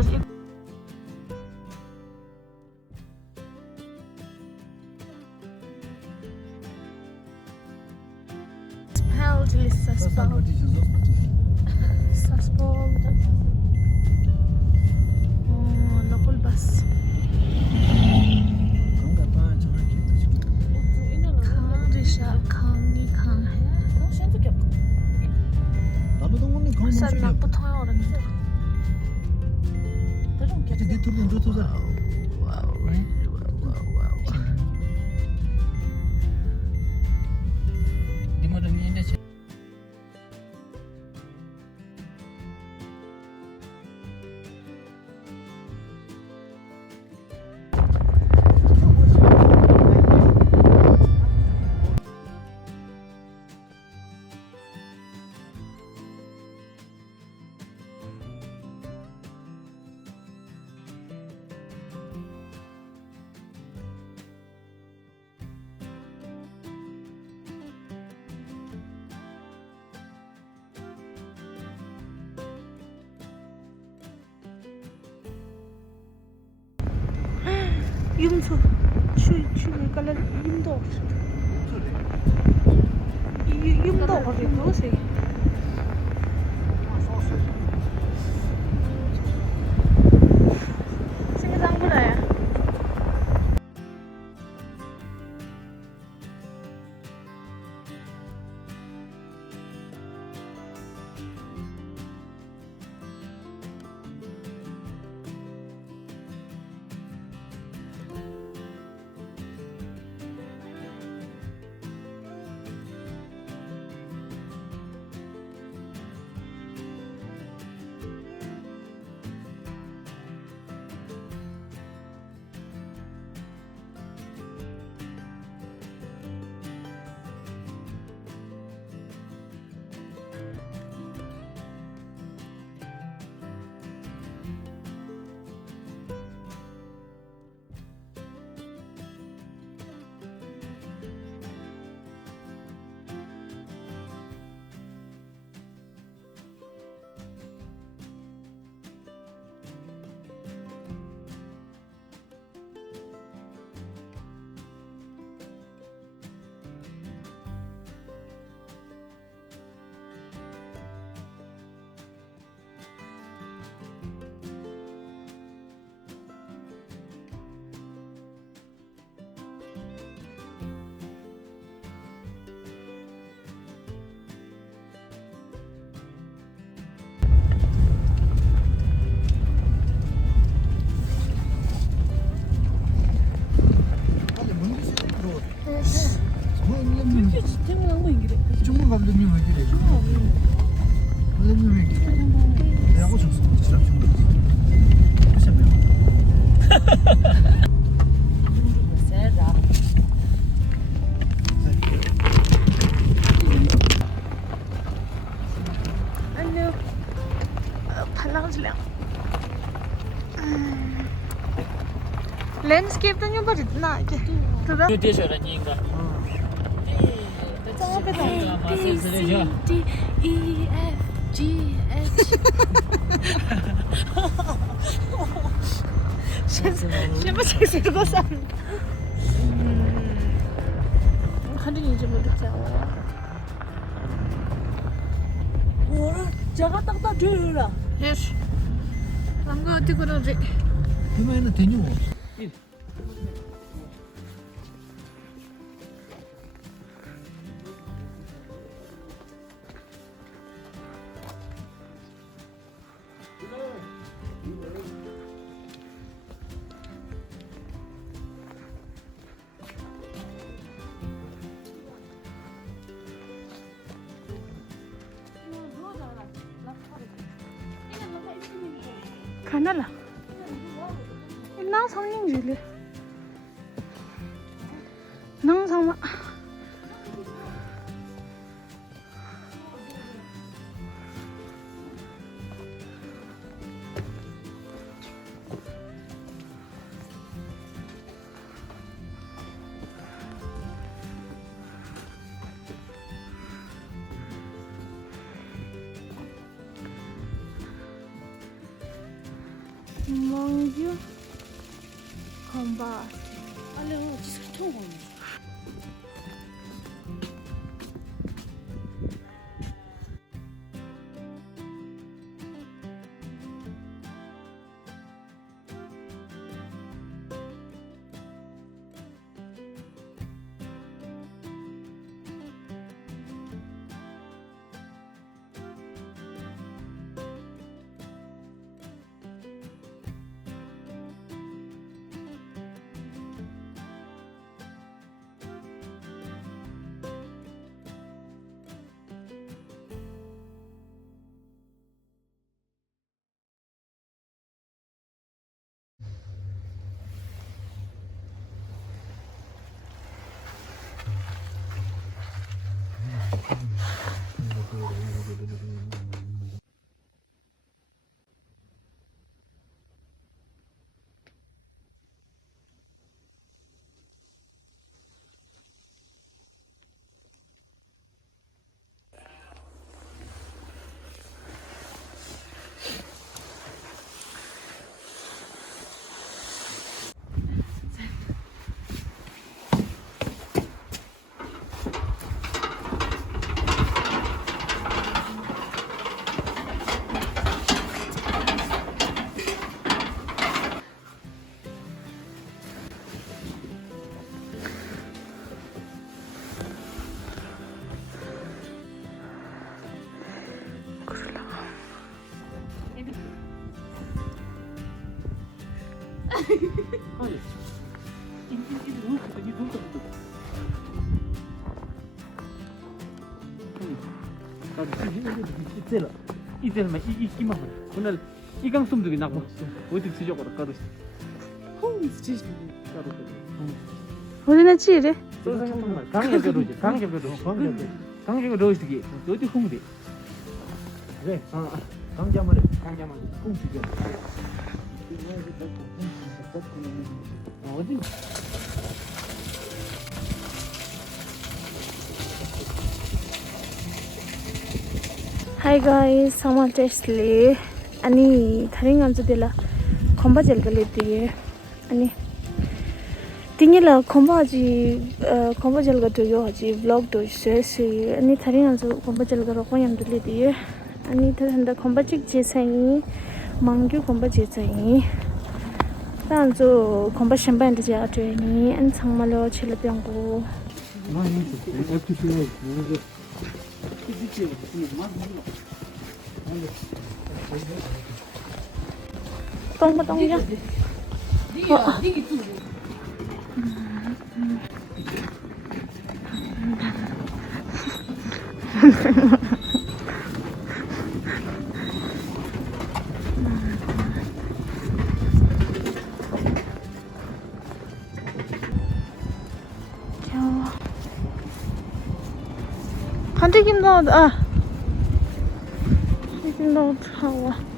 just spelt lista spelt. Spelt. نقول بس 강 رشا 강이 강해. 쌀나 보통 어른들. Yumtu. Şu kadar yumtu olsun. Yumtu olsun. Nasıl? 생산 그래. 안녕. 발랑질랑. 랜드스케이프는 좀 버리나 이게. 그래? D E F G H. Şimdi çeksin o sen. Hadi iyice mi bitiyor? 제가 딱딱 들으라. Yes. 방금 어디 그러지? 그러면은 되뇨. 가나라. 나 성인지래. 나 성마. Mangyu Komba. 알레오 지스 통고. 이때는 막 이기만 해. 오늘 이강 숨도 나고 어디 지저거라 가도. 지스. 가도. 우리는 지래. 강력으로지. 강력으로지. 어디 홍대. 그래. 강자말에 홍지게. 어디? Hi guys, I'm on Tesla. Ani tharing amju dela khomba jel gale diye. Ani tingela khomba jel ga to yo haji vlog do se ani tharing amju khomba jel ga ro ko yam dile diye. Ani thanda khomba chik je sai mangyu khomba je sai. Dan zo khomba shamba inde ja to ni an changma lo chila pyang go. Tong ya. 니기 뚜. 귀여워. 한대김 넣어도 한대김 넣어도 하와.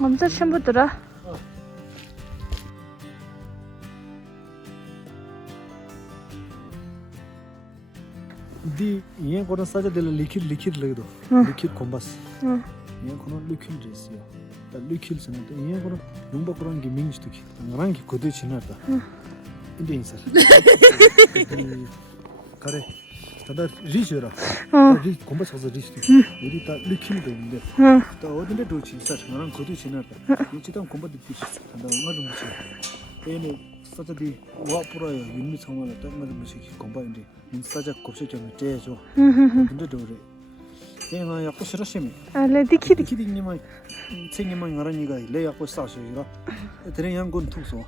엄청 첨부더라. 디 ये कोन साजा दे लिखित लिखित लगे दो लिखित कोम्बस ये कोन लिखित रेसियो ता लिखित सने तो ये कोन नुंबा कोन गे मिंग स्टुकी नरांग की कोदे छिनाता इंदे इंसर करे तादा रिजरा 리 कोम्बस हज रिस्टु यदि ता लिखित दे इंदे ता ओदे दो छि सर नरांग कोदे छिनाता ये चिता कोम्बा दि पिस तादा ngadu muchi एने साजा दि वा पुरा युनि छंगला ता ngadu muchi कोम्बा इंदे सा자 곱씹 좀 떼줘. 근데 도래. 내가 약고 싫으시면. 알레 디키 디키님만 생님만 알아니가 내 약고 싸셔라. 드린 양군 투소.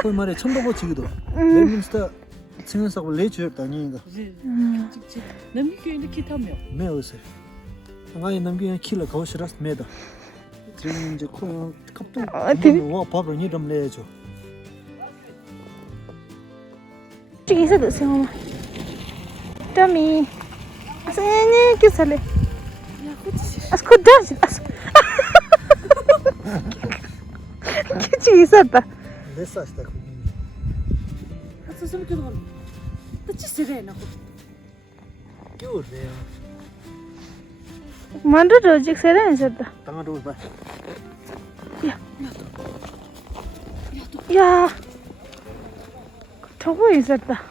거기 말에 천도고 지기도. 레민스타 생각하고 레주였다니가. 직직 남기게 이렇게 타며 매어서. 아니 남기는 킬러 거시라스 매다. 드린 이제 코 갑도 와 밥을 니좀 내줘.这个是多少吗？这米，是你给啥嘞？啊，是可多少？啊，这个是的。 레사스다. 아서 좀 그거 같이 쓰래나 끼우래요. 만두 로직 세라 있었다. 당아도 봐. 야, 저거 있었다.